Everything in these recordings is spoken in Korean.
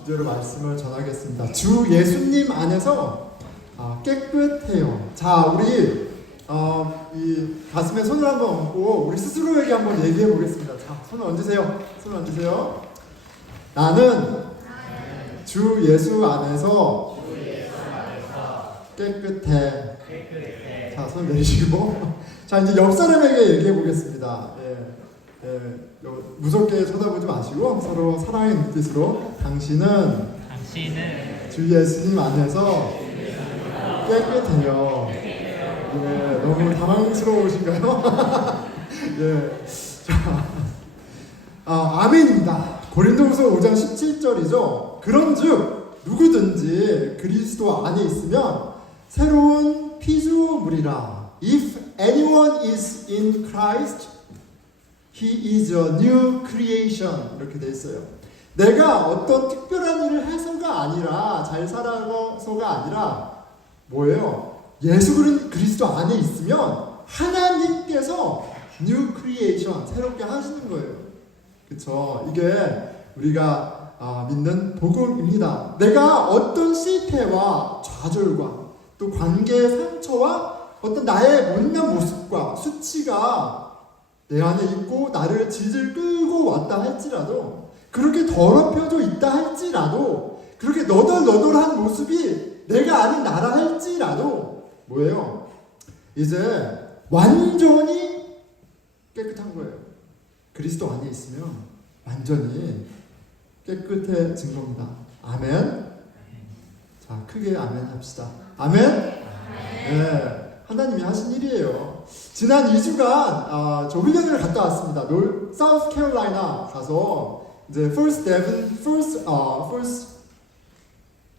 주제로 말씀을 전하겠습니다. 주 예수님 안에서 깨끗해요. 자, 우리 이 가슴에 손을 한번 얹고 우리 스스로에게 한번 얘기해 보겠습니다. 자, 손을 얹으세요. 손을 얹으세요. 나는 주 예수 안에서 깨끗해. 자, 손 내리시고 자, 이제 옆 사람에게 얘기해 보겠습니다. 무섭게 쳐다보지 마시고 서로 사랑의 눈빛으로 당신은 주 예수님 안에서 깨끗해요. 너무 당황스러우신가요? 자, 아멘입니다. 고린도후서 5장 17절이죠. 그런즉 누구든지 그리스도 안에 있으면 새로운 피조물이라. If anyone is in Christ, he is a new creation. 이렇게 돼 있어요. 내가 어떤 특별한 일을 해서가 아니라, 잘 살아서가 아니라 뭐예요? 예수 그리스도 안에 있으면 하나님께서 new creation, 새롭게 하시는 거예요. 그쵸? 이게 우리가 믿는 복음입니다. 내가 어떤 실패와 좌절과 또 관계의 상처와 어떤 나의 못난 모습과 수치가 내 안에 있고 나를 질질 끌고 왔다 할지라도, 그렇게 더럽혀져 있다 할지라도, 그렇게 너덜너덜한 모습이 내가 아닌 나라 할지라도 뭐예요? 이제 완전히 깨끗한 거예요. 그리스도 안에 있으면 완전히 깨끗해진 겁니다. 아멘. 자, 크게 아멘 합시다. 아멘. 네, 하나님이 하신 일이에요. 지난 2주간 저 훈련을 갔다 왔습니다. 사우스 캐롤라이나 가서 이제 퍼스트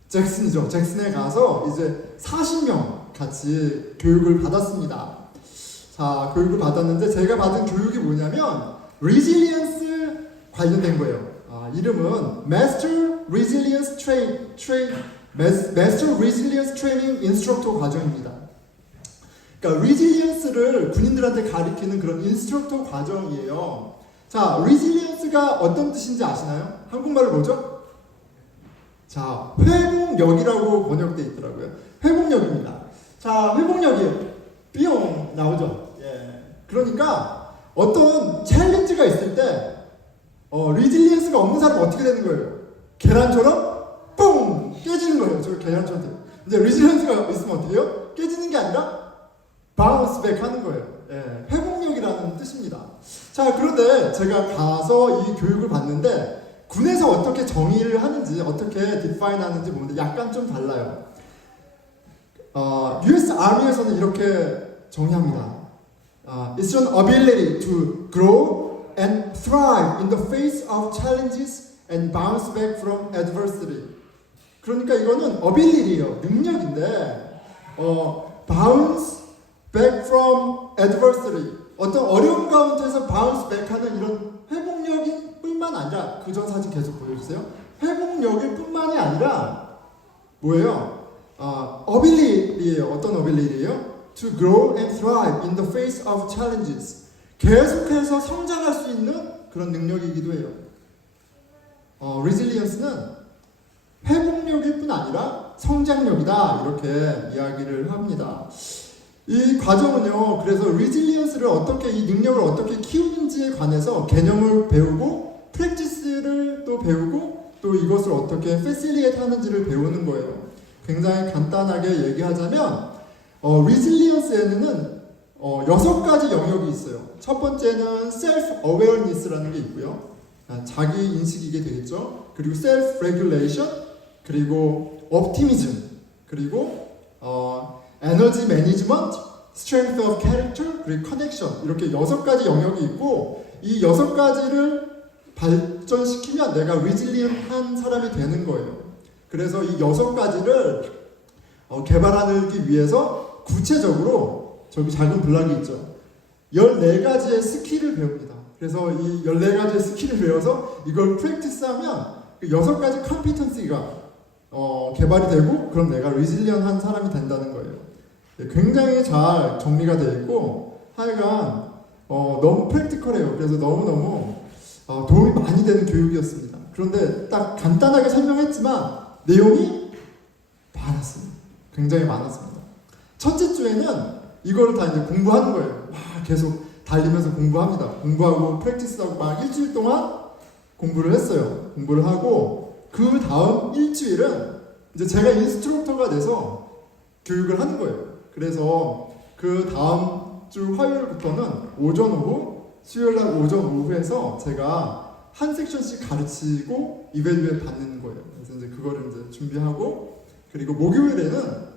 잭슨이죠. 잭슨에 가서 이제 40명 같이 교육을 받았습니다. 자, 교육을 받았는데 제가 받은 교육이 뭐냐면 resilience 관련된 거예요. 이름은 Master Resilience Training Instructor 과정입니다. 그러니까 resilience를 군인들한테 가리키는 그런 인스트럭터 과정이에요. 자, resilience가 어떤 뜻인지 아시나요? 한국말로 뭐죠? 자, 회복력이라고 번역되어 있더라고요. 회복력입니다. 자, 회복력이에요. 뿅 나오죠. 그러니까 어떤 챌린지가 있을 때 resilience가 없는 사람은 어떻게 되는 거예요? 계란처럼 뿡 깨지는 거예요. 저 계란처럼. 이제 resilience가 있으면 어떻게 해요? 깨지는 게 아니라 바운스 백 하는 거예요. 회복력이라는 뜻입니다. 자, 그런데 제가 가서 이 교육을 받는데 군에서 어떻게 정의를 하는지, 어떻게 define 하는지 보는데 약간 좀 달라요. US Army에서는 이렇게 정의합니다. It's an ability to grow and thrive in the face of challenges and bounce back from adversity. 그러니까 이거는 ability예요. 능력인데 bounce back from adversity, 어떤 어려운 가운데서 bounce back 하는 이런 회복력인 뿐만 아니라, 그 전 사진 계속 보여주세요. 회복력일 뿐만이 아니라 뭐예요? ability예요. 어떤 ability예요? To grow and thrive in the face of challenges. 계속해서 성장할 수 있는 그런 능력이기도 해요. resilience는 회복력일 뿐 아니라 성장력이다, 이렇게 이야기를 합니다. 이 과정은요, 그래서 resilience를 어떻게, 이 능력을 어떻게 키우는지에 관해서 개념을 배우고 프랙티스를 또 배우고 또 이것을 어떻게 facilitate 하는지를 배우는 거예요. 굉장히 간단하게 얘기하자면 resilience에는 6가지 영역이 있어요. 첫 번째는 self-awareness라는 게 있고요. 자기 인식이게 되겠죠. 그리고 self-regulation, 그리고 optimism, 그리고 에너지 매니지먼트, strength of character, 그리고 connection, 이렇게 6가지 영역이 있고, 이 6가지를 발전시키면 내가 resilient한 사람이 되는 거예요. 그래서 이 6가지를 개발하기 위해서 구체적으로 저기 작은 블락이 있죠. 14가지의 스킬을 배웁니다. 그래서 이 14가지의 스킬을 배워서 이걸 프랙티스하면 그 6가지 컴피턴시가 개발이 되고, 그럼 내가 리질리언한 사람이 된다는 거예요. 굉장히 잘 정리가 되어 있고, 하여간 너무 프랙티컬해요. 그래서 너무너무 도움이 많이 되는 교육이었습니다. 그런데 딱 간단하게 설명해 했지만 내용이 많았습니다. 굉장히 많았습니다. 첫째 주에는 이거를 다 이제 공부하는 거예요. 막 계속 달리면서 공부합니다. 공부하고 프랙티스하고 막 일주일 동안 공부를 했어요. 공부를 하고 그 다음 일주일은 이제 제가 인스트럭터가 돼서 교육을 하는 거예요. 그래서 그 다음 주 화요일부터는 오전 오후, 수요일날 오전 오후에서 제가 한 섹션씩 가르치고 이벨루엣 받는 거예요. 그래서 이제 그거를 이제 준비하고 그리고 목요일에는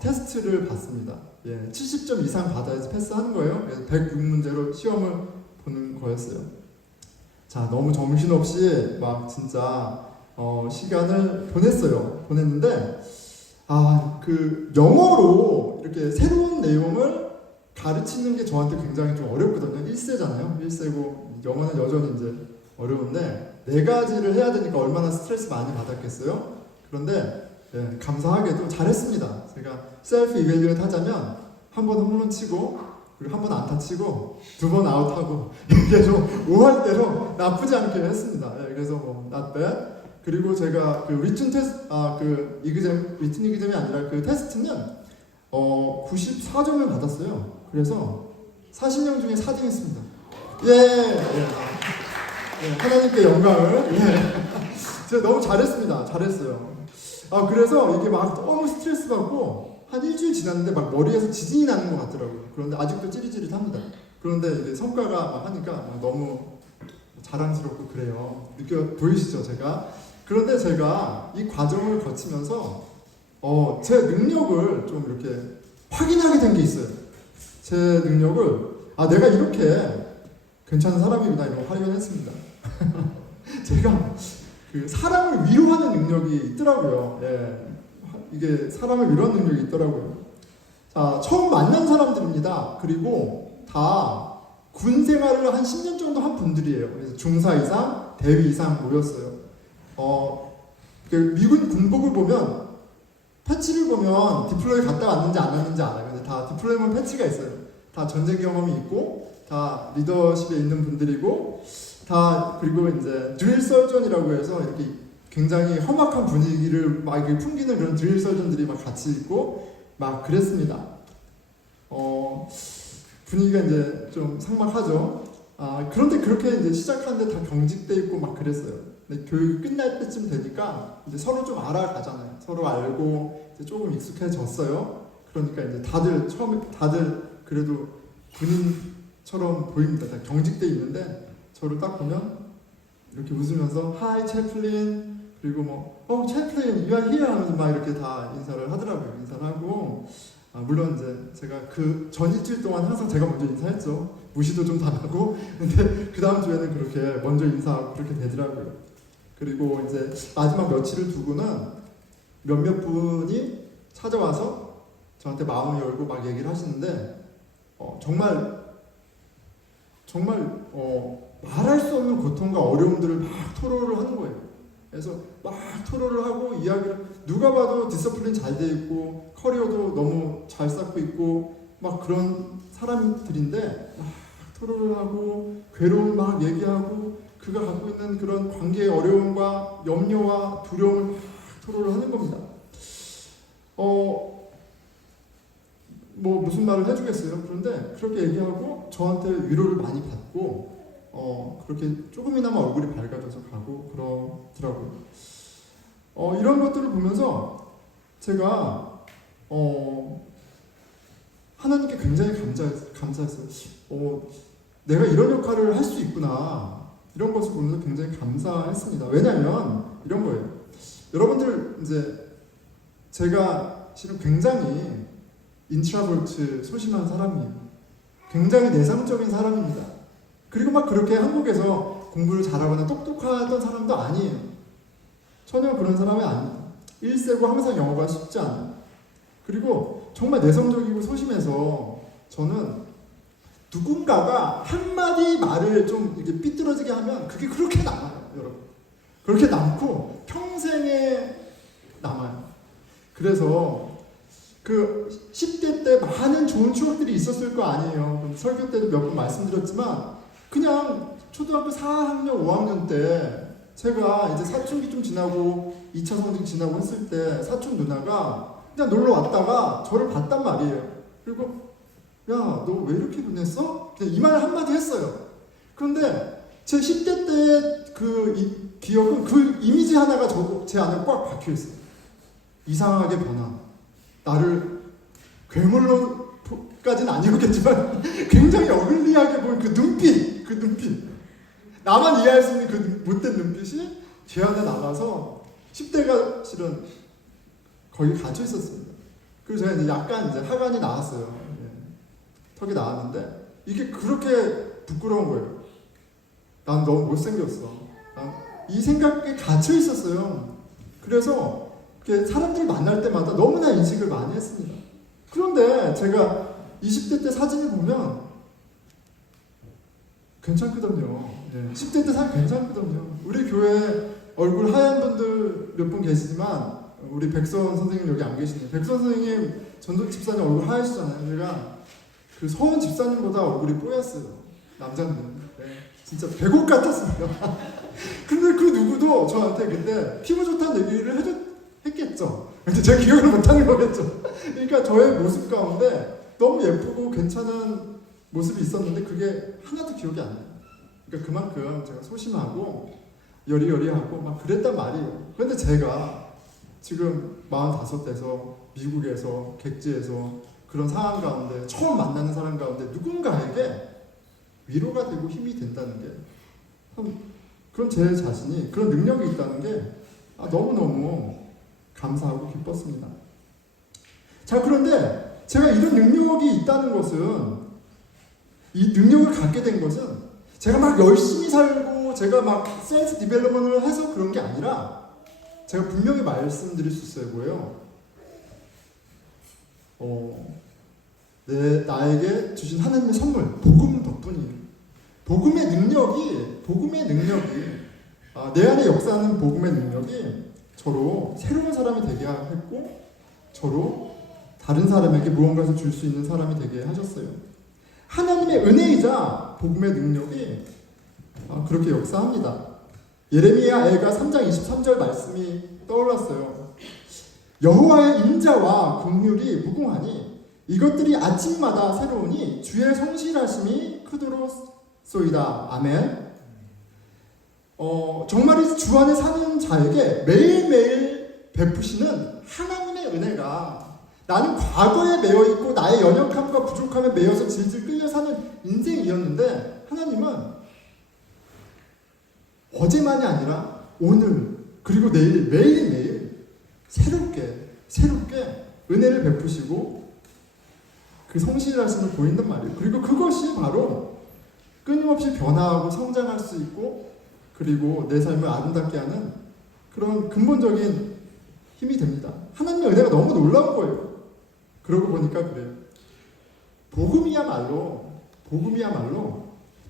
테스트를 받습니다. 70점 이상 받아야지 패스하는 거예요. 그래서 106문제로 시험을 보는 거였어요. 자, 너무 정신없이 막 진짜 시간을 보냈는데 그 영어로 이렇게 새로운 내용을 가르치는 게 저한테 굉장히 좀 어렵거든요. 1세잖아요. 1세고 영어는 여전히 이제 어려운데 4가지를 해야 되니까 얼마나 스트레스 많이 받았겠어요. 그런데 감사하게도 잘했습니다. 제가 셀프 이밸리에이트 하자면 한 번 홈런 치고 그리고 한 번 안타 치고 2번 아웃하고 이게 좀 5할대로 나쁘지 않게 했습니다. 그래서 뭐 not bad. 그리고 제가 그 리튼 테스트 그 리튼 이그잼이 아니라 그 테스트는 94점을 받았어요. 그래서 40명 중에 4등 했습니다. 하나님께 영광을. 제가 너무 잘했습니다. 잘했어요. 그래서 이게 막 너무 스트레스 받고 한 일주일 지났는데 막 머리에서 지진이 나는 것 같더라고요. 그런데 아직도 찌릿찌릿합니다. 그런데 이제 성과가 막 하니까 막 너무 자랑스럽고 그래요. 보이시죠, 제가? 그런데 제가 이 과정을 거치면서 제 능력을 좀 이렇게 확인하게 된 게 있어요. 제 능력을 내가 이렇게 괜찮은 사람이구나 이런 걸 발견했습니다. 제가 그 사람을 위로하는 능력이 있더라고요. 이게 사람을 위로하는 능력이 있더라고요. 자, 처음 만난 사람들입니다. 그리고 다 군 생활을 한 10년 정도 한 분들이에요. 그래서 중사 이상, 대위 이상 모였어요. 그 미군 군복을 보면 패치를 보면 디플로이 갔다 왔는지 안 왔는지 알아요. 근데 다 디플로이먼 패치가 있어요. 다 전쟁 경험이 있고 다 리더십에 있는 분들이고 다 그리고 이제 드릴 설전이라고 해서 이렇게 굉장히 험악한 분위기를 막 이렇게 풍기는 그런 드릴 설전들이 막 같이 있고 막 그랬습니다. 분위기가 이제 좀 삭막하죠. 그런데 그렇게 이제 시작하는데 다 경직돼 있고 막 그랬어요. 근데 교육이 끝날 때쯤 되니까 이제 서로 좀 알아가잖아요. 서로 알고 이제 조금 익숙해졌어요. 그러니까 이제 다들 그래도 군인처럼 보입니다. 다 경직돼 있는데 저를 딱 보면 이렇게 웃으면서 Hi 채플린 그리고 뭐 채플린 you are here 하면서 막 이렇게 다 인사를 하더라고요. 인사를 하고 물론 이제 제가 그 전 일주일 동안 항상 제가 먼저 인사했죠. 무시도 좀 당하고 근데 그 다음 주에는 그렇게 먼저 인사하고 그렇게 되더라고요. 그리고 이제 마지막 며칠을 두고는 몇몇 분이 찾아와서 저한테 마음을 열고 막 얘기를 하시는데 정말 말할 수 없는 고통과 어려움들을 막 토로를 하는 거예요. 그래서 막 토로를 하고 이야기를 누가 봐도 디서플린 잘 돼 있고 커리어도 너무 잘 쌓고 있고 막 그런 사람들인데 막 토로를 하고 괴로움을 막 얘기하고 그가 갖고 있는 그런 관계의 어려움과 염려와 두려움을 막 토로를 하는 겁니다. 뭐 무슨 말을 해주겠어요. 그런데 그렇게 얘기하고 저한테 위로를 많이 받고 그렇게 조금이나마 얼굴이 밝아져서 가고 그러더라고요. 이런 것들을 보면서 제가 하나님께 굉장히 감사했어요. 내가 이런 역할을 할 수 있구나 이런 것을 보면서 굉장히 감사했습니다. 왜냐하면 이런 거예요. 여러분들 이제 제가 실은 굉장히 인트라볼트 소심한 사람이에요. 굉장히 내성적인 사람입니다. 그리고 막 그렇게 한국에서 공부를 잘하거나 똑똑하던 사람도 아니에요. 전혀 그런 사람이 아닙니다. 1세고 항상 영어가 쉽지 않아요. 그리고 정말 내성적이고 소심해서 저는 누군가가 한마디 말을 좀 이렇게 삐뚤어지게 하면 그게 그렇게 남아요, 여러분. 그렇게 남고 평생에 남아요. 그래서 그 10대 때 많은 좋은 추억들이 있었을 거 아니에요. 설교 때도 몇 번 말씀드렸지만 그냥 초등학교 4학년, 5학년 때 제가 이제 사춘기 좀 지나고 2차 성징 지나고 했을 때 사촌 누나가 그냥 놀러 왔다가 저를 봤단 말이에요. 그리고 야, 너 왜 이렇게 변했어? 그냥 이 말 한마디 했어요. 그런데 제 10대 때 그 기억은 그 이미지 하나가 제 안에 꽉 박혀 있어요. 이상하게 변한, 나를 괴물로까지는 아니었겠지만 굉장히 어글리하게 보인 그 눈빛, 나만 이해할 수 있는 그 못된 눈빛이 제 안에 나가서 10대가 실은 거의 갇혀 있었습니다. 그래서 제가 이제 약간 이제 하관이 나왔어요. 턱이 나왔는데 이게 그렇게 부끄러운 거예요. 난 너무 못생겼어. 이 생각에 갇혀 있었어요. 그래서 사람들 만날 때마다 너무나 인식을 많이 했습니다. 그런데 제가 20대 때 사진을 보면 괜찮거든요. 10대 때 사진 괜찮거든요. 우리 교회 얼굴 하얀 분들 몇 분 계시지만 우리 백선 선생님 여기 안 계시네요. 백선 선생님 전도 집사님 얼굴 하얘시잖아요. 제가 그 서원 집사님보다 얼굴이 뽀얗어요. 남자는. 진짜 배곡 같았습니다. 근데 그 누구도 저한테 그때 피부 좋다는 얘기를 했겠죠. 근데 제가 기억을 못하는 거겠죠. 그러니까 저의 모습 가운데 너무 예쁘고 괜찮은 모습이 있었는데 그게 하나도 기억이 안 나요. 그러니까 그만큼 제가 소심하고 여리여리하고 막 그랬단 말이에요. 그런데 제가 지금 45대에서 미국에서 객지에서 그런 상황 가운데 처음 만나는 사람 가운데 누군가에게 위로가 되고 힘이 된다는 게 그런 제 자신이 그런 능력이 있다는 게 너무너무 감사하고 기뻤습니다. 자, 그런데 제가 이런 능력이 있다는 것은, 이 능력을 갖게 된 것은 제가 막 열심히 살고 제가 막 셀프 디벨롭먼트를 해서 그런 게 아니라 제가 분명히 말씀드릴 수 있어요. 뭐예요? 나에게 주신 하나님의 선물, 복음 덕분이에요. 복음의 능력이 내 안에 역사하는 복음의 능력이 저로 새로운 사람이 되게 했고 저로 다른 사람에게 무언가를 줄 수 있는 사람이 되게 하셨어요. 하나님의 은혜이자 복음의 능력이 그렇게 역사합니다. 예레미야 애가 3장 23절 말씀이 떠올랐어요. 여호와의 인자와 긍휼이 무궁하니 이것들이 아침마다 새로우니 주의 성실하심이 크도록소이다. 아멘. 정말이 주 안에 사는 자에게 매일매일 베푸시는 하나님의 은혜가, 나는 과거에 매여있고 나의 연약함과 부족함에 매여서 질질 끌려 사는 인생이었는데 하나님은 어제만이 아니라 오늘 그리고 내일 매일매일 새롭게 은혜를 베푸시고 그 성실하심을 보인단 말이에요. 그리고 그것이 바로 끊임없이 변화하고 성장할 수 있고 그리고 내 삶을 아름답게 하는 그런 근본적인 힘이 됩니다. 하나님의 은혜가 너무 놀라운 거예요. 그러고 보니까 그래요. 복음이야말로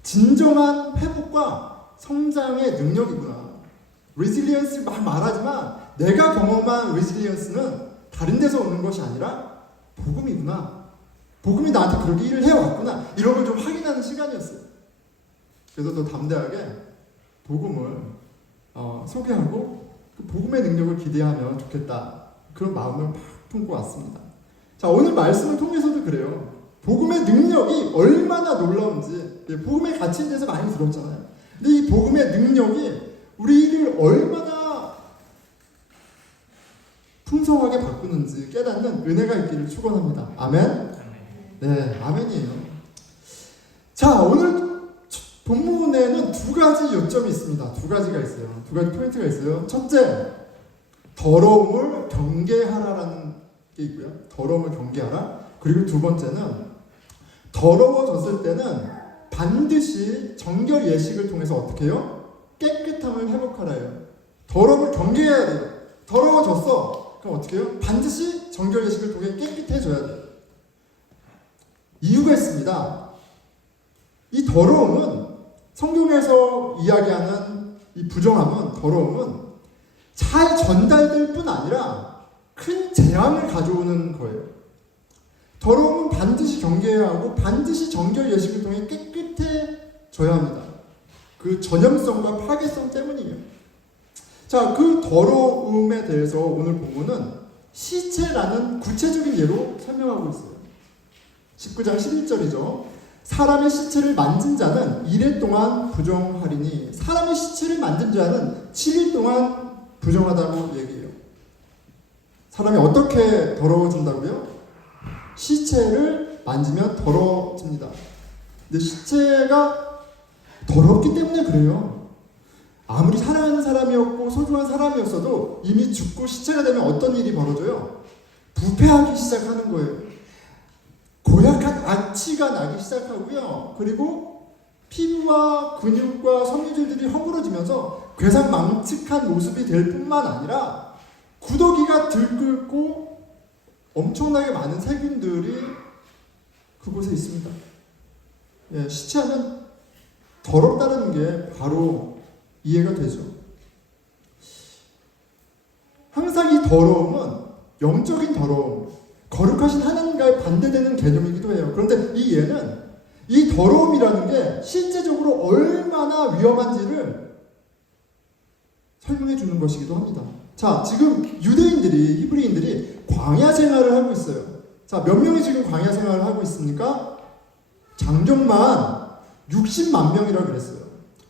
진정한 회복과 성장의 능력이구나. 리질리언스 막 말하지만 내가 경험한 리질리언스는 다른 데서 오는 것이 아니라 복음이구나. 복음이 나한테 그렇게 일을 해왔구나. 이런 걸 좀 확인하는 시간이었어요. 그래서 더 담대하게 복음을 소개하고 그 복음의 능력을 기대하면 좋겠다. 그런 마음을 막 품고 왔습니다. 자, 오늘 말씀을 통해서도 그래요. 복음의 능력이 얼마나 놀라운지, 복음의 가치에 대해서 많이 들었잖아요. 근데 이 복음의 능력이 우리를 얼마나 풍성하게 바꾸는지 깨닫는 은혜가 있기를 축원합니다. 아멘? 네, 아멘이에요. 자, 오늘 본문에는 두 가지 요점이 있습니다. 두 가지가 있어요. 두 가지 포인트가 있어요. 첫째, 더러움을 경계하라라는 게 있고요. 더러움을 경계하라. 그리고 두 번째는 더러워졌을 때는 반드시 정결 예식을 통해서 어떻게 해요? 깨끗함을 회복하라예요. 더러움을 경계해야 돼요. 더러워졌어. 그럼 어떻게 해요? 반드시 정결 예식을 통해 깨끗해져야 돼요. 이유가 있습니다. 이 더러움은 성경에서 이야기하는 이 부정함은, 더러움은 잘 전달될 뿐 아니라 큰 재앙을 가져오는 거예요. 더러움은 반드시 경계해야 하고 반드시 정결 예식을 통해 깨끗해져야 합니다. 그 전염성과 파괴성 때문이에요. 자, 그 더러움에 대해서 오늘 본문은 시체라는 구체적인 예로 설명하고 있어요. 19장 11절이죠. 사람의 시체를 만진 자는 이래 동안 부정하리니 사람의 시체를 만진 자는 7일 동안 부정하다고 얘기해요. 사람이 어떻게 더러워진다고요? 시체를 만지면 더러워집니다. 근데 시체가 더럽기 때문에 그래요. 아무리 사랑하는 사람이었고 소중한 사람이었어도 이미 죽고 시체가 되면 어떤 일이 벌어져요? 부패하기 시작하는 거예요. 고약한 악취가 나기 시작하고요. 그리고 피부와 근육과 섬유질들이 허물어지면서 괴상망측한 모습이 될 뿐만 아니라 구더기가 들끓고 엄청나게 많은 세균들이 그곳에 있습니다. 예, 시체하면 더럽다는 게 바로 이해가 되죠. 항상 이 더러움은 영적인 더러움, 거룩하신 하나님과의 반대되는 개념이기도 해요. 그런데 이 예는 이 더러움이라는 게 실제적으로 얼마나 위험한지를 설명해 주는 것이기도 합니다. 자, 지금 유대인들이, 히브리인들이 광야 생활을 하고 있어요. 자, 몇 명이 지금 광야 생활을 하고 있습니까? 장정만 60만 명이라고 그랬어요.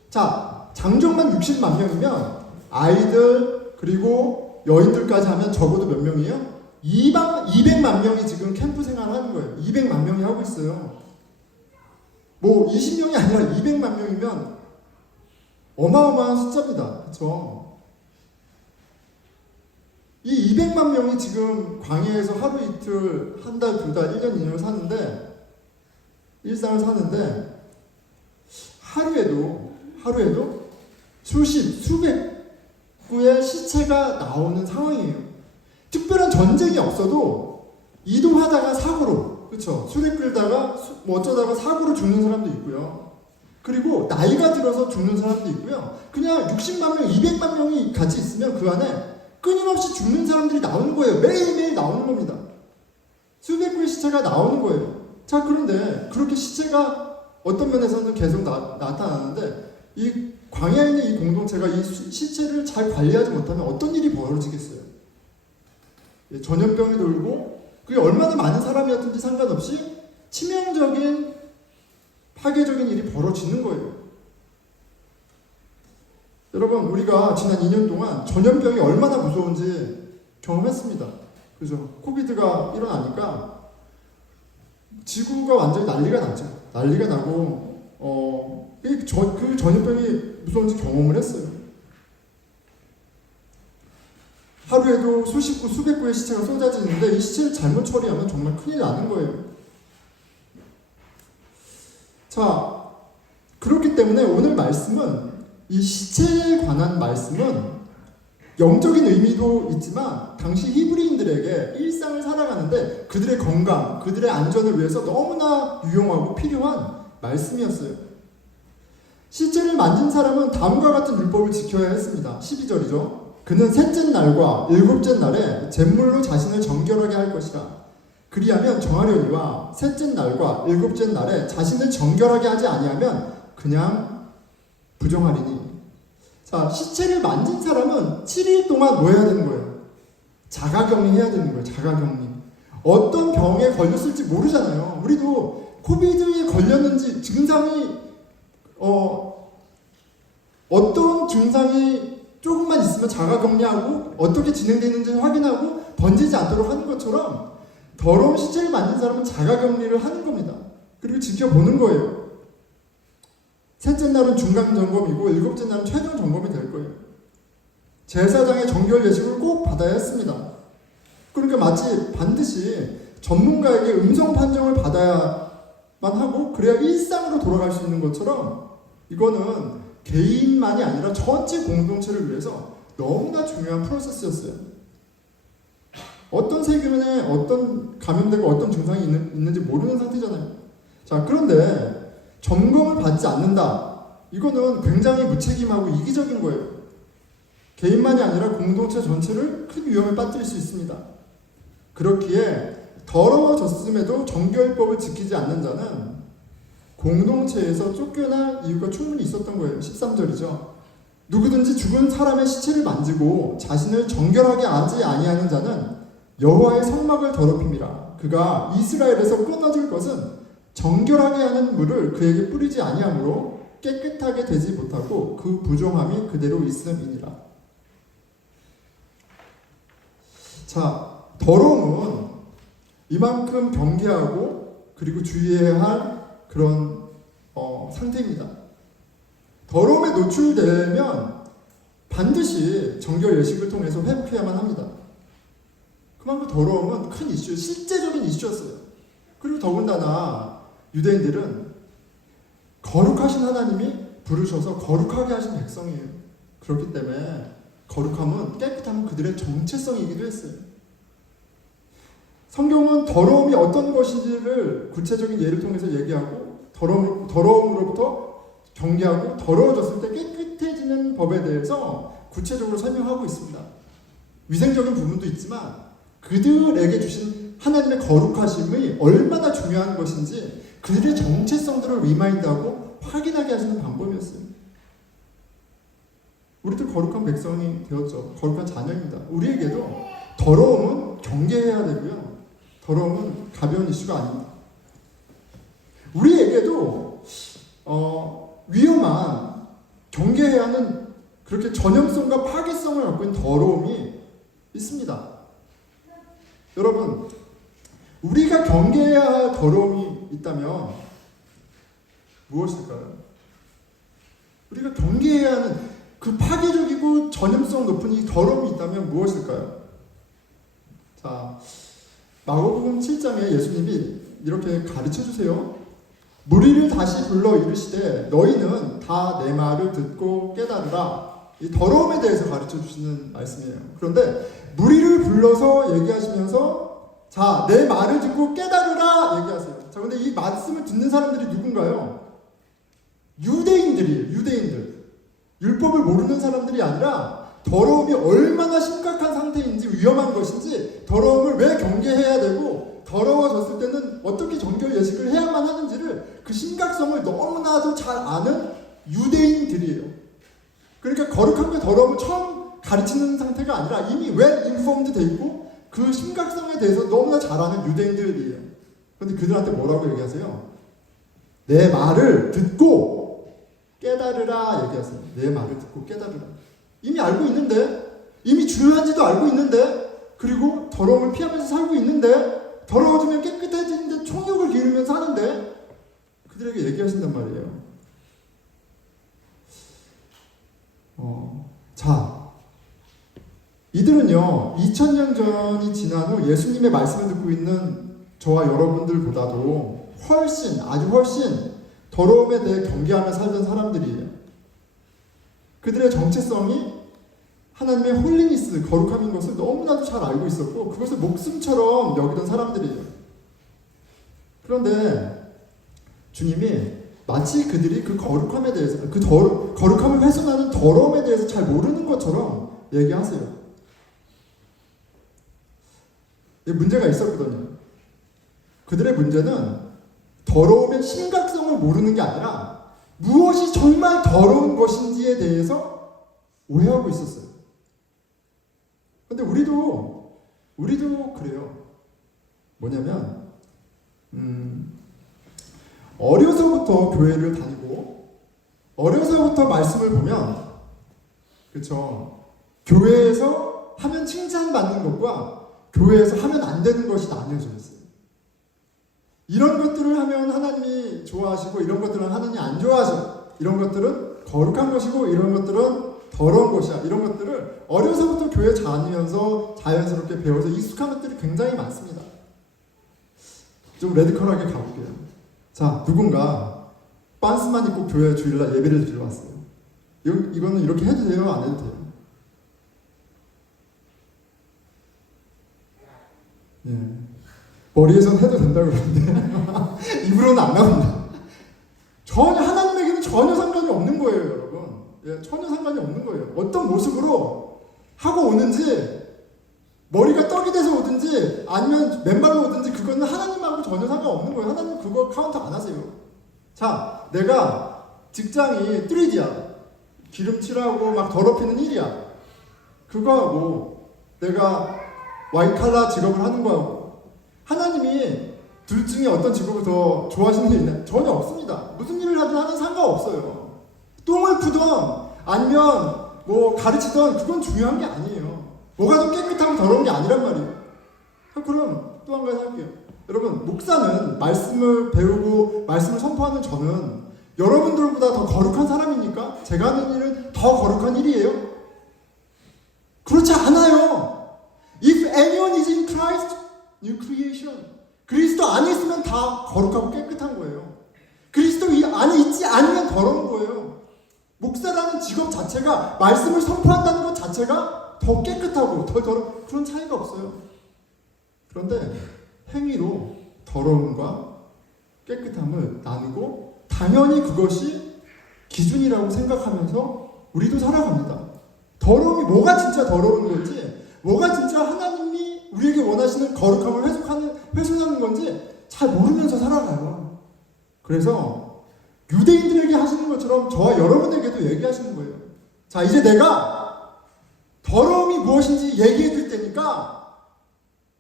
자, 장정만 60만 명이면 아이들 그리고 여인들까지 하면 적어도 몇 명이에요? 200만 명이 지금 캠프 생활을 하는 거예요. 200만 명이 하고 있어요. 뭐 20명이 아니라 200만 명이면 어마어마한 숫자입니다. 그렇죠? 이 200만 명이 지금 광야에서 하루 이틀, 한 달, 두 달, 1년, 2년을 사는데 일상을 사는데 하루에도 수백 구의 시체가 나오는 상황이에요. 특별한 전쟁이 없어도 이동하다가 사고로, 그렇죠? 수레 끌다가 뭐 어쩌다가 사고로 죽는 사람도 있고요. 그리고 나이가 들어서 죽는 사람도 있고요. 그냥 60만 명, 200만 명이 같이 있으면 그 안에 끊임없이 죽는 사람들이 나오는 거예요. 매일매일 나오는 겁니다. 수백 구의 시체가 나오는 거예요. 자, 그런데 그렇게 시체가 어떤 면에서는 계속 나타나는데 이 광야에 있는 이 공동체가 이 시체를 잘 관리하지 못하면 어떤 일이 벌어지겠어요? 전염병이 돌고 그게 얼마나 많은 사람이었든지 상관없이 치명적인 파괴적인 일이 벌어지는 거예요. 여러분, 우리가 지난 2년 동안 전염병이 얼마나 무서운지 경험했습니다. 그죠? 코비드가 일어나니까 지구가 완전히 난리가 났죠. 난리가 나고 그 전염병이 무서운지 경험을 했어요. 하루에도 수십 구, 수백 구의 시체가 쏟아지는데 이 시체를 잘못 처리하면 정말 큰일 나는 거예요. 자, 그렇기 때문에 오늘 말씀은 이 시체에 관한 말씀은 영적인 의미도 있지만 당시 히브리인들에게 일상을 살아가는데 그들의 건강, 그들의 안전을 위해서 너무나 유용하고 필요한 말씀이었어요. 시체를 만진 사람은 다음과 같은 율법을 지켜야 했습니다. 12절이죠. 그는 셋째 날과 일곱째 날에 잿물로 자신을 정결하게 할 것이라. 그리하면 정하려니와 셋째 날과 일곱째 날에 자신을 정결하게 하지 아니하면 그냥 부정하리니. 자, 시체를 만진 사람은 7일 동안 뭐 해야 되는 거예요? 자가격리 해야 되는 거예요. 자가격리. 어떤 병에 걸렸을지 모르잖아요. 우리도 코비드에 걸렸는지 증상이 어떤 증상이 조금만 있으면 자가격리하고 어떻게 진행되는지 확인하고 번지지 않도록 하는 것처럼 더러운 시체를 만진 사람은 자가격리를 하는 겁니다. 그리고 지켜보는 거예요. 셋째 날은 중간 점검이고 일곱째 날은 최종 점검이 될 거예요. 제사장의 정결 예식을 꼭 받아야 했습니다. 그러니까 마치 반드시 전문가에게 음성 판정을 받아야만 하고 그래야 일상으로 돌아갈 수 있는 것처럼 이거는 개인만이 아니라 전체 공동체를 위해서 너무나 중요한 프로세스였어요. 어떤 세균에 어떤 감염되고 어떤 증상이 있는지 모르는 상태잖아요. 자, 그런데 점검을 받지 않는다. 이거는 굉장히 무책임하고 이기적인 거예요. 개인만이 아니라 공동체 전체를 큰 위험에 빠뜨릴 수 있습니다. 그렇기에 더러워졌음에도 정결법을 지키지 않는 자는 공동체에서 쫓겨날 이유가 충분히 있었던 거예요. 13절이죠. 누구든지 죽은 사람의 시체를 만지고 자신을 정결하게 하지 아니하는 자는 여호와의 성막을 더럽힘이라. 그가 이스라엘에서 끊어질 것은 정결하게 하는 물을 그에게 뿌리지 아니하므로 깨끗하게 되지 못하고 그 부정함이 그대로 있음이니라. 자, 더러움은 이만큼 경계하고 그리고 주의해야 할 그런 상태입니다. 더러움에 노출되면 반드시 정결 예식을 통해서 회복해야만 합니다. 그만큼 더러움은 큰 이슈, 실제적인 이슈였어요. 그리고 더군다나 유대인들은 거룩하신 하나님이 부르셔서 거룩하게 하신 백성이에요. 그렇기 때문에 거룩함은, 깨끗함은 그들의 정체성이기도 했어요. 성경은 더러움이 어떤 것인지를 구체적인 예를 통해서 얘기하고 더러움으로부터 경계하고 더러워졌을 때 깨끗해지는 법에 대해서 구체적으로 설명하고 있습니다. 위생적인 부분도 있지만 그들에게 주신 하나님의 거룩하심이 얼마나 중요한 것인지 그들의 정체성들을 리마인드하고 확인하게 하시는 방법이었어요. 우리도 거룩한 백성이 되었죠. 거룩한 자녀입니다. 우리에게도 더러움은 경계해야 되고요. 더러움은 가벼운 이슈가 아닙니다. 우리에게도 위험한, 경계해야 하는 그렇게 전염성과 파괴성을 갖고 있는 더러움이 있습니다. 여러분, 우리가 경계해야 할 더러움이 있다면 무엇일까요? 우리가 경계해야 하는 그 파괴적이고 전염성 높은 이 더러움이 있다면 무엇일까요? 자, 마가복음 7장에 예수님이 이렇게 가르쳐 주세요. 무리를 다시 불러 이르시되 너희는 다 내 말을 듣고 깨달으라. 이 더러움에 대해서 가르쳐 주시는 말씀이에요. 그런데 무리를 불러서 얘기하시면서 자, 내 말을 듣고 깨달으라 얘기하세요. 자, 근데 이 말씀을 듣는 사람들이 누군가요? 유대인들이에요. 유대인들. 율법을 모르는 사람들이 아니라 더러움이 얼마나 심각한 상태인지, 위험한 것인지, 더러움을 왜 경계해야 되고 더러워졌을 때는 어떻게 정결 예식을 해야만 하는지를, 그 심각성을 너무나도 잘 아는 유대인들이에요. 그러니까 거룩함과 더러움을 처음 가르치는 상태가 아니라 이미 well informed 돼 있고 그 심각성에 대해서 너무나 잘 아는 유대인들이에요. 그런데 그들한테 뭐라고 얘기하세요? 내 말을 듣고 깨달으라 얘기하세요. 내 말을 듣고 깨달으라. 이미 알고 있는데, 이미 중요한지도 알고 있는데, 그리고 더러움을 피하면서 살고 있는데, 더러워지면 깨끗해지는데 총욕을 기르면서 사는데 그들에게 얘기하신단 말이에요. 자, 이들은요 2000년 전이 지난 후 예수님의 말씀을 듣고 있는 저와 여러분들보다도 아주 훨씬 더러움에 대해 경계하며 살던 사람들이에요. 그들의 정체성이 하나님의 홀리니스, 거룩함인 것을 너무나도 잘 알고 있었고 그것을 목숨처럼 여기던 사람들이에요. 그런데 주님이 마치 그들이 그 거룩함에 대해서, 거룩함을 훼손하는 더러움에 대해서 잘 모르는 것처럼 얘기하세요. 문제가 있었거든요. 그들의 문제는 더러움의 심각성을 모르는 게 아니라 무엇이 정말 더러운 것인지에 대해서 오해하고 있었어요. 근데 우리도 그래요. 뭐냐면 어려서부터 교회를 다니고 어려서부터 말씀을 보면, 그렇죠? 교회에서 하면 칭찬받는 것과 교회에서 하면 안 되는 것이 나뉘어져 있어요. 이런 것들을 하면 하나님이 좋아하시고 이런 것들은 하나님이 안 좋아하셔. 이런 것들은 거룩한 것이고 이런 것들은 더러운 것이야. 이런 것들을 어려서부터 교회 다니면서 자연스럽게 배워서 익숙한 것들이 굉장히 많습니다. 좀 레디컬하게 가볼게요. 자, 누군가 빤스만 입고 교회 주일날 예배를 드리러 왔어요. 이거는 이렇게 해도 돼요? 안 해도 돼요? 예. 머리에선 해도 된다고 그러는데 입으로는 안 나옵니다. 하나님에게는 전혀 상관이 없는 거예요, 여러분. 예, 전혀 상관이 없는 거예요. 어떤 모습으로 하고 오는지, 머리가 떡이 돼서 오든지 아니면 맨발로 오든지 그거는 하나님하고 전혀 상관없는 거예요. 하나님 그거 카운트 안 하세요. 자, 내가 직장이 3D야. 기름칠하고 막 더럽히는 일이야. 그거하고 내가 와이칼라 직업을 하는 거하고 하나님이 둘 중에 어떤 직업을 더 좋아하시는 게 있나요? 전혀 없습니다. 무슨 일을 하든 하는 상관없어요. 똥을 푸든 아니면 뭐 가르치든 그건 중요한 게 아니에요. 뭐가 더 깨끗하고 더러운 게 아니란 말이에요. 그럼 또 한 가지 할게요. 여러분, 목사는 말씀을 배우고 말씀을 선포하는 저는 여러분들보다 더 거룩한 사람입니까? 제가 하는 일은 더 거룩한 일이에요? 그렇지 않아요. If anyone is in Christ, new creation. 그리스도 안에 있으면 다 거룩하고 깨끗한 거예요. 그리스도 안에 있지 않으면 더러운 거예요. 목사라는 직업 자체가 말씀을 선포한다는 것 자체가 더 깨끗하고 더 더러운 그런 차이가 없어요. 그런데 행위로 더러움과 깨끗함을 나누고 당연히 그것이 기준이라고 생각하면서 우리도 살아갑니다. 더러움이 뭐가 진짜 더러운 건지, 뭐가 진짜 하나님이 우리에게 원하시는 거룩함을 훼손하는 건지 잘 모르면서 살아가요. 그래서 유대인들에게 하시는 것처럼 저와 여러분에게도 얘기하시는 거예요. 자, 이제 내가 더러움이 무엇인지 얘기해 줄 테니까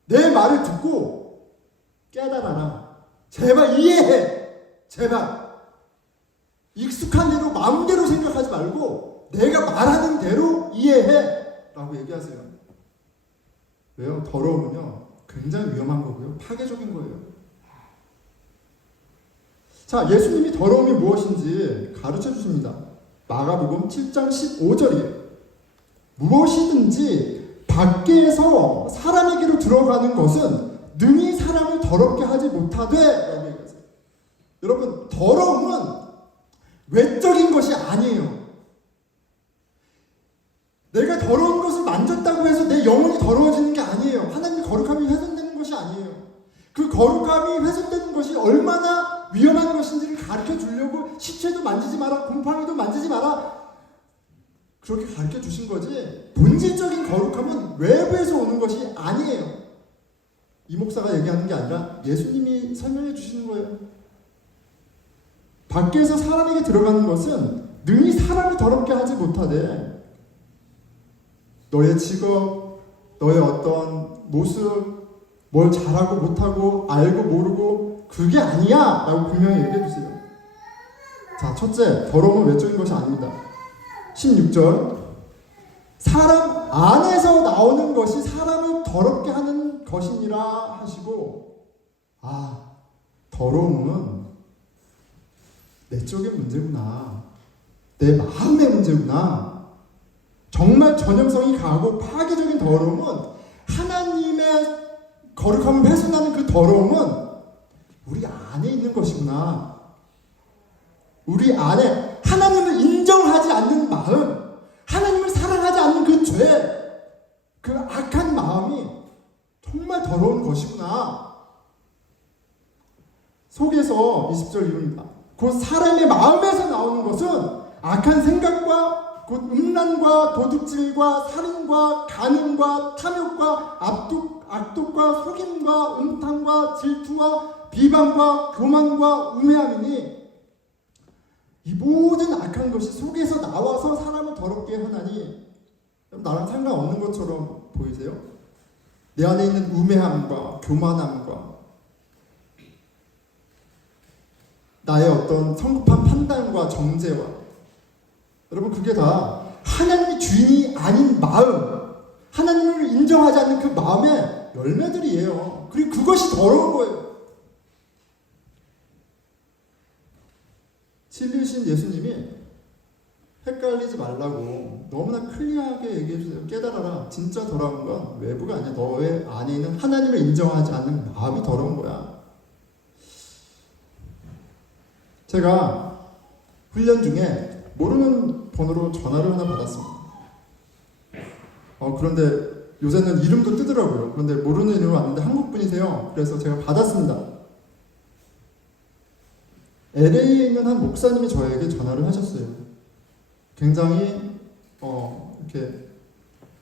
내 말을 듣고 깨달아라. 제발 이해해. 제발. 익숙한 대로 마음대로 생각하지 말고 내가 말하는 대로 이해해. 라고 얘기하세요. 왜요? 더러움은요, 굉장히 위험한 거고요. 파괴적인 거예요. 자, 예수님이 더러움이 무엇인지 가르쳐 주십니다. 마가복음 7장 15절이에요. 무엇이든지 밖에서 사람에게로 들어가는 것은 능히 사람을 더럽게 하지 못하되 라고 얘기하세요. 여러분, 더러움은 외적인 것이 아니에요. 내가 더러운 것을 만졌다고 해서 내 영혼이 더러워지는 게 아니에요. 하나님의 거룩함이 훼손되는 것이 아니에요. 그 거룩함이 훼손되는 것이 얼마나 위험한 것인지를 가르쳐 주려고 시체도 만지지 마라, 곰팡이도 만지지 마라 그렇게 가르쳐 주신 거지, 본질적인 거룩함은 외부에서 오는 것이 아니에요. 이 목사가 얘기하는 게 아니라 예수님이 설명해 주시는 거예요. 밖에서 사람에게 들어가는 것은 능히 사람을 더럽게 하지 못하되 너의 직업, 너의 어떤 모습, 뭘 잘하고 못하고 알고 모르고 그게 아니야 라고 분명히 얘기해 주세요. 자, 첫째, 더러움은 외적인 것이 아닙니다. 16절, 사람 안에서 나오는 것이 사람을 더럽게 하는 것이니라 하시고, 더러움은 내적인 문제구나, 내 마음의 문제구나. 정말 전형성이 강하고 파괴적인 더러움은, 하나님의 거룩함을 훼손하는 그 더러움은 우리 안에 있는 것이구나. 우리 안에 하나님을 인정하지 않는 마음, 하나님을 사랑하지 않는 그 죄, 그 악한 마음이 정말 더러운 것이구나. 속에서 20절 이루입니다. 곧 사람의 마음에서 나오는 것은 악한 생각과 곧 음란과 도둑질과 살인과 간음과 탐욕과 악독과 속임과 음탕과 질투와 비방과 교만과 우매함이니, 이 모든 악한 것이 속에서 나와서 사람을 더럽게 하나니, 나랑 상관없는 것처럼 보이세요? 내 안에 있는 우매함과 교만함과 나의 어떤 성급한 판단과 정죄와, 여러분, 그게 다 하나님이 주인이 아닌 마음, 하나님을 인정하지 않는 그 마음의 열매들이에요. 그리고 그것이 더러운 거예요. 진리신 예수님이 헷갈리지 말라고 너무나 클리어하게 얘기해 주세요. 깨달아라. 진짜 더러운 건 외부가 아니야. 너의 안에 있는 하나님을 인정하지 않는 마음이 더러운 거야. 제가 훈련 중에 모르는 번호로 전화를 하나 받았습니다. 그런데 요새는 이름도 뜨더라고요. 그런데 모르는 이름 왔는데 한국 분이세요. 그래서 제가 받았습니다. LA에 있는 한 목사님이 저에게 전화를 하셨어요. 굉장히 이렇게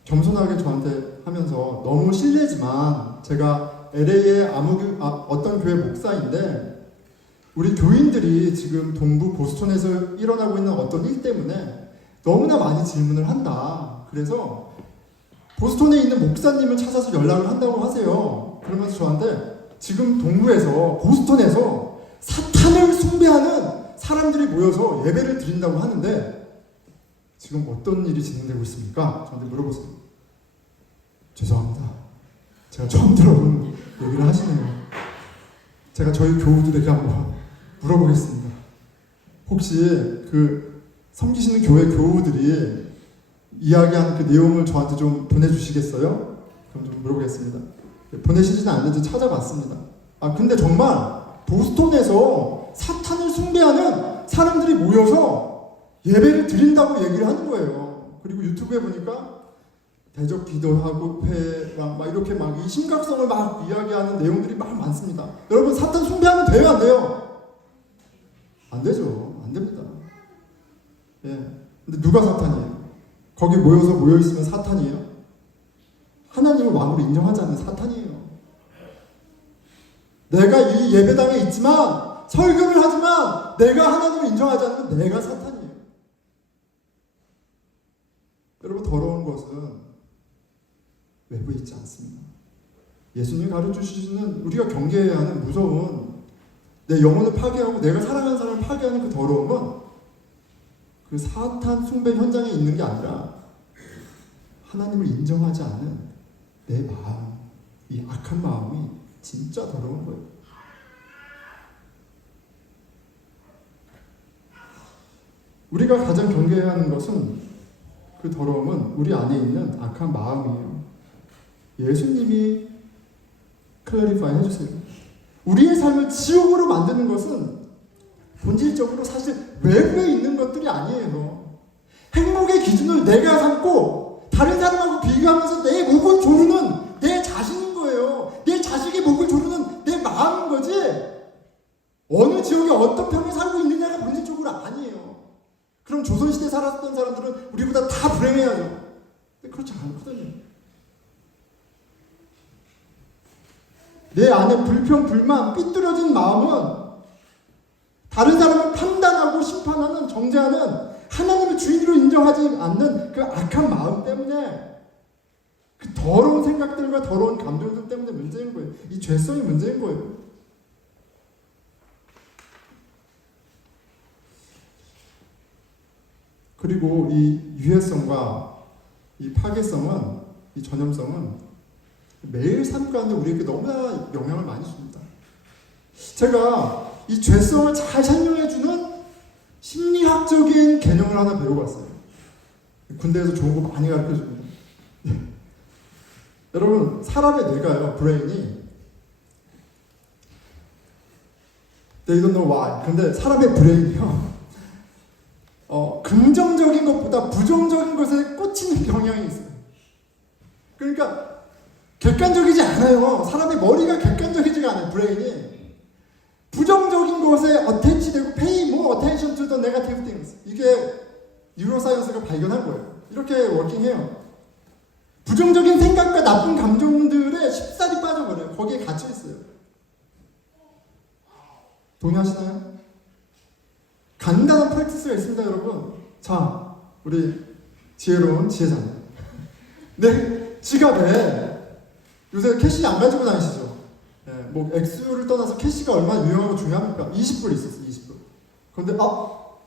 겸손하게 저한테 하면서, 너무 실례지만 제가 LA의 어떤 교회 목사인데 우리 교인들이 지금 동부 보스턴에서 일어나고 있는 어떤 일 때문에 너무나 많이 질문을 한다. 그래서 보스턴에 있는 목사님을 찾아서 연락을 한다고 하세요. 그러면서 저한테 지금 동부에서 보스턴에서 사탄을 숭배하는 사람들이 모여서 예배를 드린다고 하는데 지금 어떤 일이 진행되고 있습니까? 저한테 물어보세요. 죄송합니다. 제가 처음 들어보는 얘기를 하시네요. 제가 저희 교우들에게 한번 물어보겠습니다. 혹시 그 섬기시는 교회 교우들이 이야기한 그 내용을 저한테 좀 보내주시겠어요? 그럼 좀 물어보겠습니다. 보내시지는 않는지 찾아봤습니다. 근데 정말 보스턴에서 사탄을 숭배하는 사람들이 모여서 예배를 드린다고 얘기를 하는 거예요. 그리고 유튜브에 보니까 대적 기도하고 회랑 막 이렇게 막 이 심각성을 막 이야기하는 내용들이 막 많습니다. 여러분 사탄 숭배하면 돼요, 안 돼요? 안 되죠. 안 됩니다. 예. 근데 누가 사탄이에요? 거기 모여 있으면 사탄이에요? 하나님을 왕으로 인정하지 않는 사탄이에요. 내가 이 예배당에 있지만 설교를 하지만 내가 하나님을 인정하지 않으면 내가 사탄이에요. 여러분 더러운 것은 외부에 있지 않습니다. 예수님이 가르쳐주시는 우리가 경계해야 하는 무서운 내 영혼을 파괴하고 내가 사랑하는 사람을 파괴하는 그 더러움은 그 사탄 숭배 현장에 있는 게 아니라 하나님을 인정하지 않는 내 마음, 이 악한 마음이 진짜 더러운 거예요. 우리가 가장 경계해야 하는 것은 그 더러움은 우리 안에 있는 악한 마음이에요. 예수님이 클래리파이 해주세요. 우리의 삶을 지옥으로 만드는 것은 본질적으로 사실 외부에 있는 것들이 아니에요. 행복의 기준을 내가 삼고 다른 사람하고 비교하면서 내 목을 조르는 내 자신인 거예요. 내 자식의 목을 조르는 내 마음인 거지 어느 지역에 어떤 평에 살고 있느냐가 본질적으로 아니에요. 그럼 조선시대에 살았던 사람들은 우리보다 다 불행해야죠. 근데 그렇지 않거든요. 내 안에 불평, 불만, 삐뚤어진 마음은 다른 사람을 판단하고 심판하는, 정죄하는 하나님을 주인으로 인정하지 않는 그 악한 마음 때문에 그 더러운 생각들과 더러운 감정들 때문에 문제인 거예요. 이 죄성이 문제인 거예요. 그리고 이 유해성과 이 파괴성은, 이 전염성은 매일 삶 가운데 우리에게 너무나 영향을 많이 줍니다. 제가 이 죄성을 잘 설명해주는 심리학적인 개념을 하나 배워봤어요. 군대에서 좋은 거 많이 가르쳐줍니다. 여러분, 사람의 뇌가요, 브레인이 They don't know why. 근데 사람의 브레인이요, 긍정적인 것보다 부정적인 것에 꽂히는 경향이 있어요. 그러니까 객관적이지 않아요. 사람의 머리가 객관적이지가 않아요. 브레인이 부정적인 것에 어태치되고 pay more attention to the negative things. 이게 뉴로사이언스가 발견한 거예요. 이렇게 워킹해요. 부정적인 생각과 나쁜 감정들에 쉽사리 빠져버려요. 거기에 갇혀 있어요. 동의하시나요? 간단한 프랙티스가 있습니다, 여러분. 자, 우리 지혜로운 지혜자님. 내 지갑에 요새 캐시 안 가지고 다니시죠? 예, 뭐 액수를 떠나서 캐시가 얼마나 유용하고 중요합니까? 20불 있었어, 20불. 그런데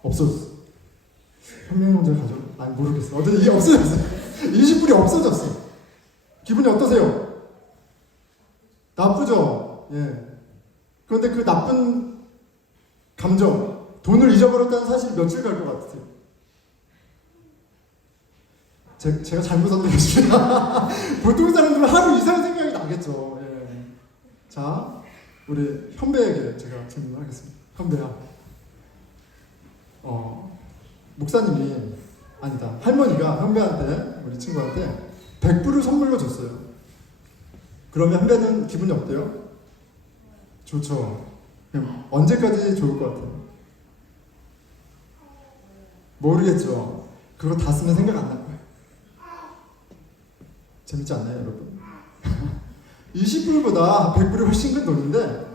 없어졌어. 현명이 혼자 가져? 아니 모르겠어. 어쨌든 이게 없어졌어요. 20불이 없어졌어. 기분이 어떠세요? 나쁘죠? 예. 그런데 그 나쁜 감정, 돈을 잊어버렸다는 사실이 며칠 갈 것 같으세요? 제가 잘못 선택했습니다. 보통 사람들은 하루 이상 생각이 나겠죠. 예. 자, 우리 현배에게 제가 질문을 하겠습니다. 현배야, 목사님이 아니다, 할머니가 현배한테, 우리 친구한테 100불을 선물로 줬어요. 그러면 현배는 기분이 어때요? 좋죠. 그냥 언제까지 좋을 것 같아요? 모르겠죠. 그거 다 쓰면 생각 안 날 거예요. 재밌지 않나요, 여러분? 20불보다 100불이 훨씬 큰 돈인데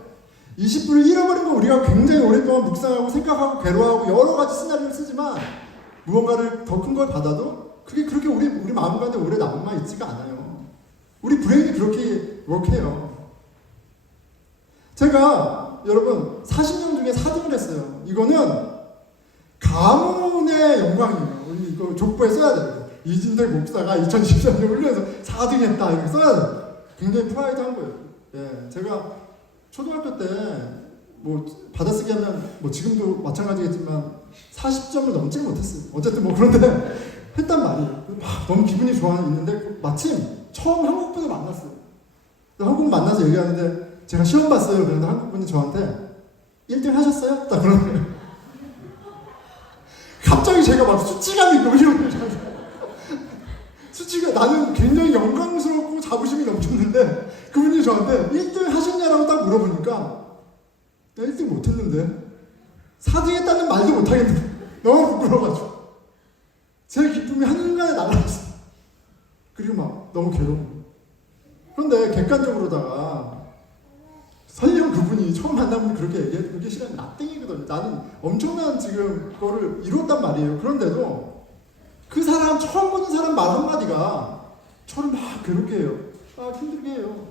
20불을 잃어버린 거 우리가 굉장히 오랫동안 묵상하고 생각하고 괴로워하고 여러 가지 시나리오를 쓰지만 무언가를 더 큰 걸 받아도 그게 그렇게 우리 마음 가운데 오래 남아 있지가 않아요. 우리 브레인이 그렇게 워크해요. 제가 여러분 40년 중에 4등을 했어요. 이거는 가문의 영광이에요. 우리 이거 족보에 써야 돼요. 이진택 목사가 2013년 훈련에서 4등 했다 이렇게 써야 돼요. 굉장히 프라이드한 거예요. 예, 제가 초등학교 때 뭐 받아쓰기 하면 뭐 지금도 마찬가지겠지만 40점을 넘지 못했어요. 어쨌든 뭐 그런데 했단 말이에요. 너무 기분이 좋았는데 마침 처음 한국분을 만났어요. 한국분 만나서 얘기하는데 제가 시험 봤어요. 그런데 한국분이 저한테 1등 하셨어요? 딱 그런 거예요. 갑자기 제가 막 수치감이 이런 거예요. 수치가 나는 굉장히 영광스럽고 자부심이 넘쳤는데 그분이 저한테 1등 하셨냐라고 딱 물어보니까 나 1등 못했는데 4등 했다는 말도 못하겠는데 너무 부끄러워가지고 제 기쁨이 한순간에 날아갔어. 그리고 막 너무 괴로워. 그런데 객관적으로다가 설령 그분이 처음 만난 분이 그렇게 얘기해 그게 실은 나땡이거든요. 나는 엄청난 지금 그거를 이뤘단 말이에요. 그런데도 그 사람 처음 보는 사람 말 한마디가 저를 막 괴롭게 해요. 막 힘들게 해요.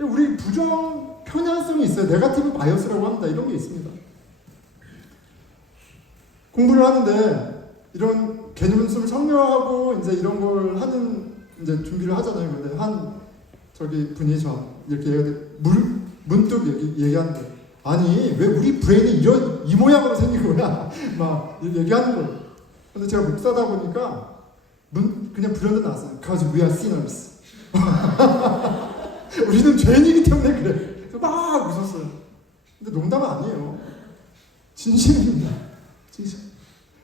우리 부정 편향성이 있어요. 네거티브 바이어스라고 합니다. 이런 게 있습니다. 공부를 하는데 이런 개념을 설명하고 이제 이런 걸 하는 이제 준비를 하잖아요. 근데 한 저기 분이 저 이렇게 문득 얘기하는데 아니 왜 우리 브레인이 이 모양으로 생긴 거야? 막 얘기하는 거예요. 근데 제가 목사다 보니까 그냥 불현듯 나왔어요. Because we are sinners. 우리는 죄인이기 때문에 그래. 그래서 막 웃었어요. 근데 농담은 아니에요. 진심입니다. 진심.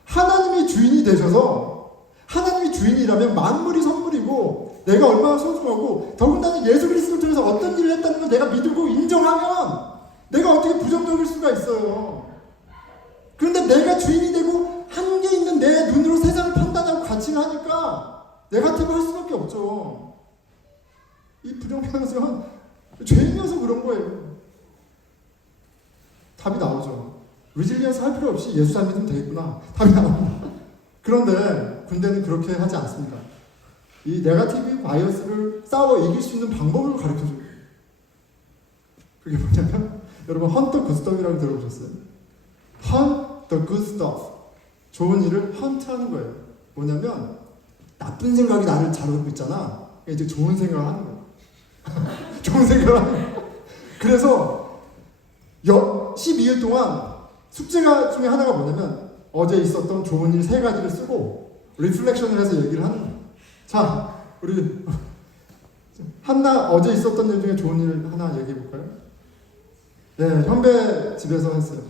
하나님이 주인이 되셔서 하나님이 주인이라면 만물이 선물이고 내가 얼마나 소중하고 더군다나 예수 그리스도를 통해서 어떤 일을 했다는 걸 내가 믿고 인정하면 내가 어떻게 부정적일 수가 있어요. 그런데 내가 주인이 되고 한계 있는 내 눈으로 세상을 판단하고 가치를 하니까 네거티브 할 수밖에 없죠. 이 부정편향성은 죄인이어서 그런 거예요. 답이 나오죠. 리질리언스 할 필요 없이 예수 잘 믿으면 되겠구나. 답이 나옵니다. 그런데 군대는 그렇게 하지 않습니다. 이 네거티브 바이어스를 싸워 이길 수 있는 방법을 가르쳐줘요. 그게 뭐냐면 여러분 헌터 굿스톱이라고 들어보셨어요? Hunt the good stuff. 좋은 일을 헌트하는 거예요. 뭐냐면 나쁜 생각이 나를 자르고 있잖아. 이제 좋은 생각을 하는 거예요. 좋은 생각을 하는 거예요. 그래서 12일 동안 숙제가 중에 하나가 뭐냐면 어제 있었던 좋은 일 3가지를 쓰고 리플렉션을 해서 얘기를 하는 거예요. 자, 우리 한나 어제 있었던 일 중에 좋은 일 하나 얘기해 볼까요? 네, 현배 집에서 했어요.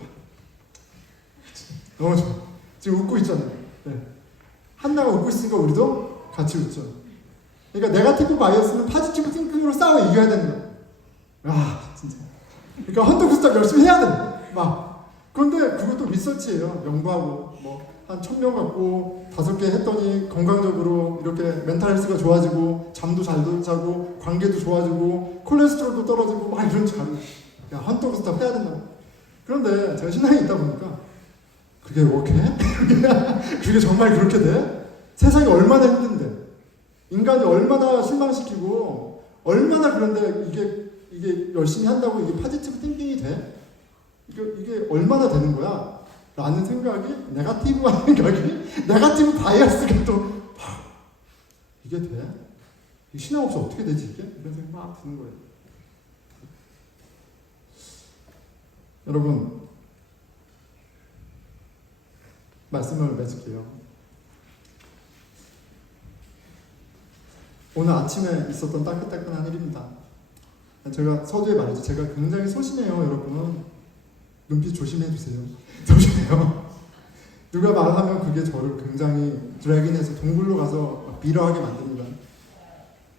너무 좋아. 지금 웃고 있잖아요. 네. 한나가 웃고 있으니까 우리도 같이 웃죠. 그러니까 네거티브 바이어스는 포지티브 띵킹으로 싸워 이겨야 되는 거예요. 아, 진짜. 그러니까 헌터 굿스톱 열심히 해야 돼. 막. 그런데 그것도 리서치예요. 연구하고 뭐 한 1000명 갖고 5개 했더니 건강적으로 이렇게 멘탈 헬스가 좋아지고 잠도 잘 자고 관계도 좋아지고 콜레스테롤도 떨어지고 막 이런 잘. 야, 헌터 굿스톱 해야 된다. 그런데 제가 신앙에 있다 보니까 그게 워크해? 그게 정말 그렇게 돼? 세상이 얼마나 힘든데 인간이 얼마나 실망시키고 얼마나 그런데 이게 열심히 한다고 이게 포지티브 띵킹이 돼? 이게 얼마나 되는 거야? 라는 생각이 네거티브한 생각이 네거티브 바이어스가 또 이게 돼? 이게 신앙 없이 어떻게 되지 이게? 이런 생각이 막 드는 거예요. 여러분 말씀을 맺을게요. 오늘 아침에 있었던 따끈따끈한 일입니다. 제가 서두에 말했죠. 제가 굉장히 소심해요, 여러분. 눈빛 조심해 주세요. 조심해요. 누가 말하면 그게 저를 굉장히 드래곤해서 동굴로 가서 비러하게 만듭니다.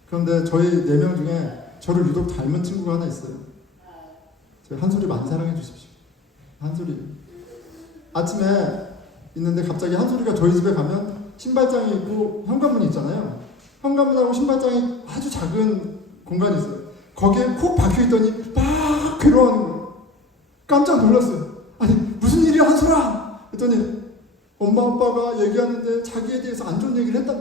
그런데 저희 4명 중에 저를 유독 닮은 친구가 하나 있어요. 저희 한솔이 많이 사랑해 주십시오. 한솔이. 아침에 있는데 갑자기 한솔이가 저희 집에 가면 신발장이 있고 현관문이 있잖아요. 현관문하고 신발장이 아주 작은 공간이 있어요. 거기에 콕 박혀있더니 막 괴로워하는 거예요. 깜짝 놀랐어요. 아니 무슨 일이야 한솔아? 했더니 엄마 아빠가 얘기하는데 자기에 대해서 안 좋은 얘기를 했다.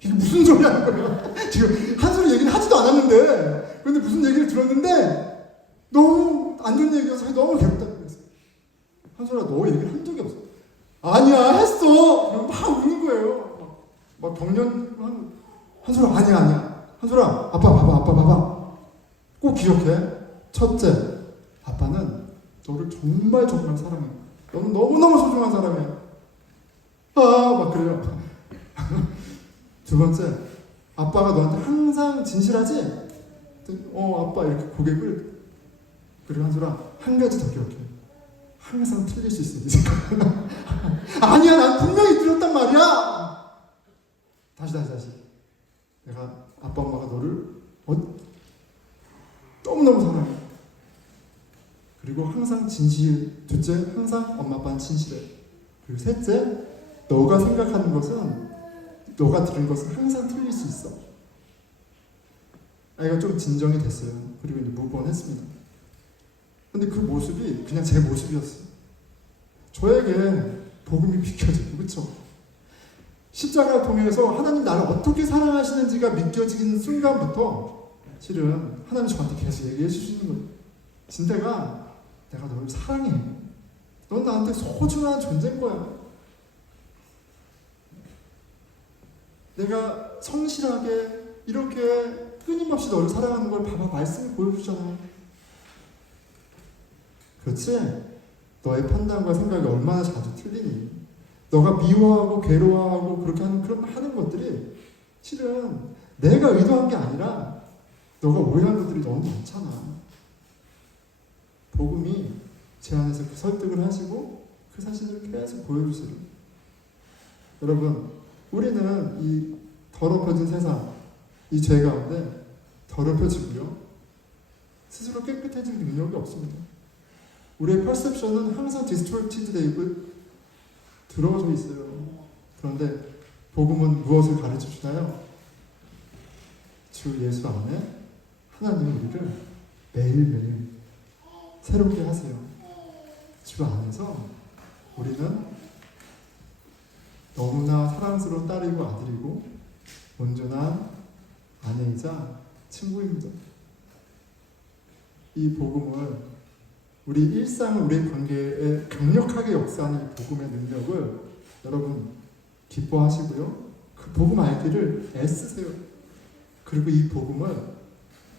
이게 무슨 소리 하는 거야? 지금 한 소리 얘기는 하지도 않았는데 근데 무슨 얘기를 들었는데 너무 안 좋은 얘기여서 너무 괴롭다 그랬어. 한솔아 너 얘기를 한 적이 없어. 아니야 했어. 그럼 막 우는 거예요. 막 경련 한솔아 아니야. 한솔아 아빠 봐봐. 꼭 기억해. 첫째, 아빠는 너를 정말 사랑해. 너는 너무너무 소중한 사람이야. 막 그래요. 두 번째, 아빠가 너한테 항상 진실하지? 아빠 이렇게 고개를. 그리고 한솔아 한 가지 더 기억해. 항상 틀릴 수 있어. 네 생각. 아니야 난 분명히 틀렸단 말이야. 다시. 내가 아빠 엄마가 너를 너무너무 사랑해. 그리고 항상 진실. 둘째, 항상 엄마 아빠는 진실해. 그리고 셋째, 너가 생각하는 것은 너가 들은 것은 항상 틀릴 수 있어. 아이가 좀 진정이 됐어요. 그리고 이제 무번했습니다. 근데 그 모습이 그냥 제 모습이었어요. 저에게 복음이 비켜지고, 그렇죠? 십자가를 통해서 하나님 나를 어떻게 사랑하시는지가 믿겨지는 순간부터 실은 하나님 저한테 계속 얘기해 주시는 거예요. 진태가 내가 너를 사랑해. 넌 나한테 소중한 존재인 거야. 내가 성실하게 이렇게 끊임없이 너를 사랑하는 걸 봐봐. 말씀이 보여주잖아. 그렇지? 너의 판단과 생각이 얼마나 자주 틀리니? 너가 미워하고 괴로워하고 그렇게 하는 것들이 실은 내가 의도한 게 아니라 너가 오해한 것들이 너무 많잖아. 복음이 제 안에서 그 설득을 하시고 그 사실을 계속 보여주세요. 여러분, 우리는 이 더럽혀진 세상, 이 죄 가운데 더럽혀지고요. 스스로 깨끗해질 능력이 없습니다. 우리의 퍼셉션은 항상 디스토티드 되고 들어져 있어요. 그런데 복음은 무엇을 가르쳐 주나요? 주 예수 안에 하나님은 우리를 매일매일 새롭게 하세요. 주 안에서 우리는 너무나 사랑스러운 딸이고 아들이고 온전한 아내이자 친구입니다. 이 복음을 우리 일상을 우리의 관계에 강력하게 역사하는 이 복음의 능력을 여러분 기뻐하시고요. 그 복음 알기를 애쓰세요. 그리고 이 복음을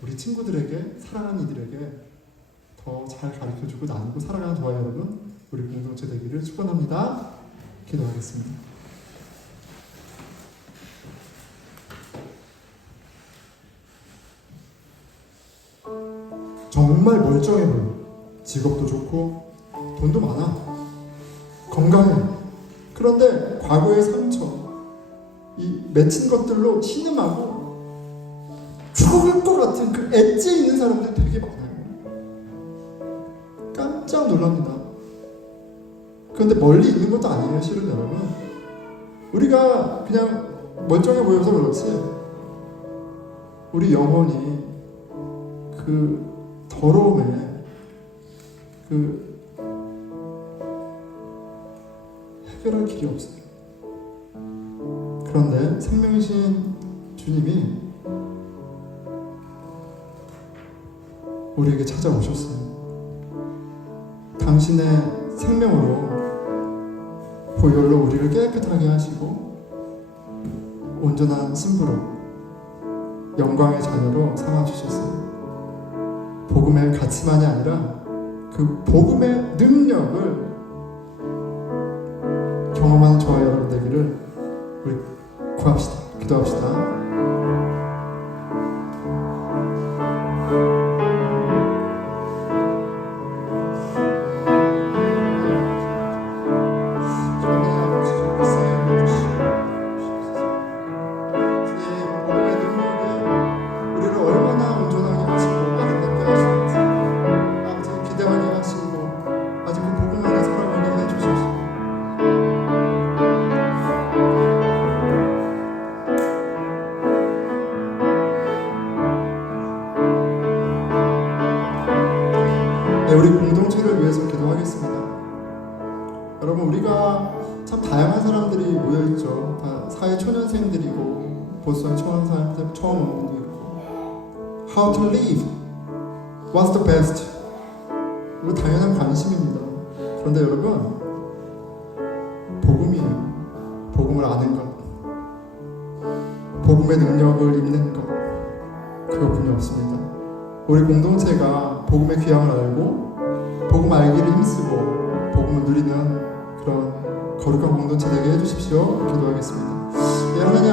우리 친구들에게, 사랑하는 이들에게 더 잘 가르쳐주고 나누고 살아가는 저와 여러분, 우리 공동체 되기를 축원합니다. 기도하겠습니다. 정말 멀쩡해 보여. 직업도 좋고 돈도 많아. 건강해. 그런데 과거의 상처, 이 맺힌 것들로 신음하고 죽을 것 같은 그 엣지에 있는 사람들이 되게 많아요. 깜짝 놀랍니다. 그런데 멀리 있는 것도 아니에요. 실은 여러분, 우리가 그냥 멀쩡해 보여서 그렇지 우리 영혼이 그 더러움에 그 해결할 길이 없어요. 그런데 생명이신 주님이 우리에게 찾아오셨어요. 당신의 생명으로 보혈로 우리를 깨끗하게 하시고 온전한 신부로 영광의 자녀로 삼아주셨어요. 복음의 가치만이 아니라 그 복음의 능력을 경험하는 저와 여러분 되기를 우리 구합시다. 기도합시다. 우리 공동체를 위해서 기도하겠습니다. 여러분 우리가 참 다양한 사람들이 모여있죠. 다 사회 초년생들이고 보스턴 처음 사람들 처음 온 분도 있고. How to live? What's the best? 이거 당연한 관심입니다. 그런데 여러분 복음이에요. 복음을 아는 것, 복음의 능력을 입는 것, 그것뿐이 없습니다. 우리 공동체가 복음의 귀함을 알고 복음 알기를 힘쓰고 복음을 누리는 그런 거룩한 공동체 되게 해주십시오. 기도하겠습니다. 예, 하나님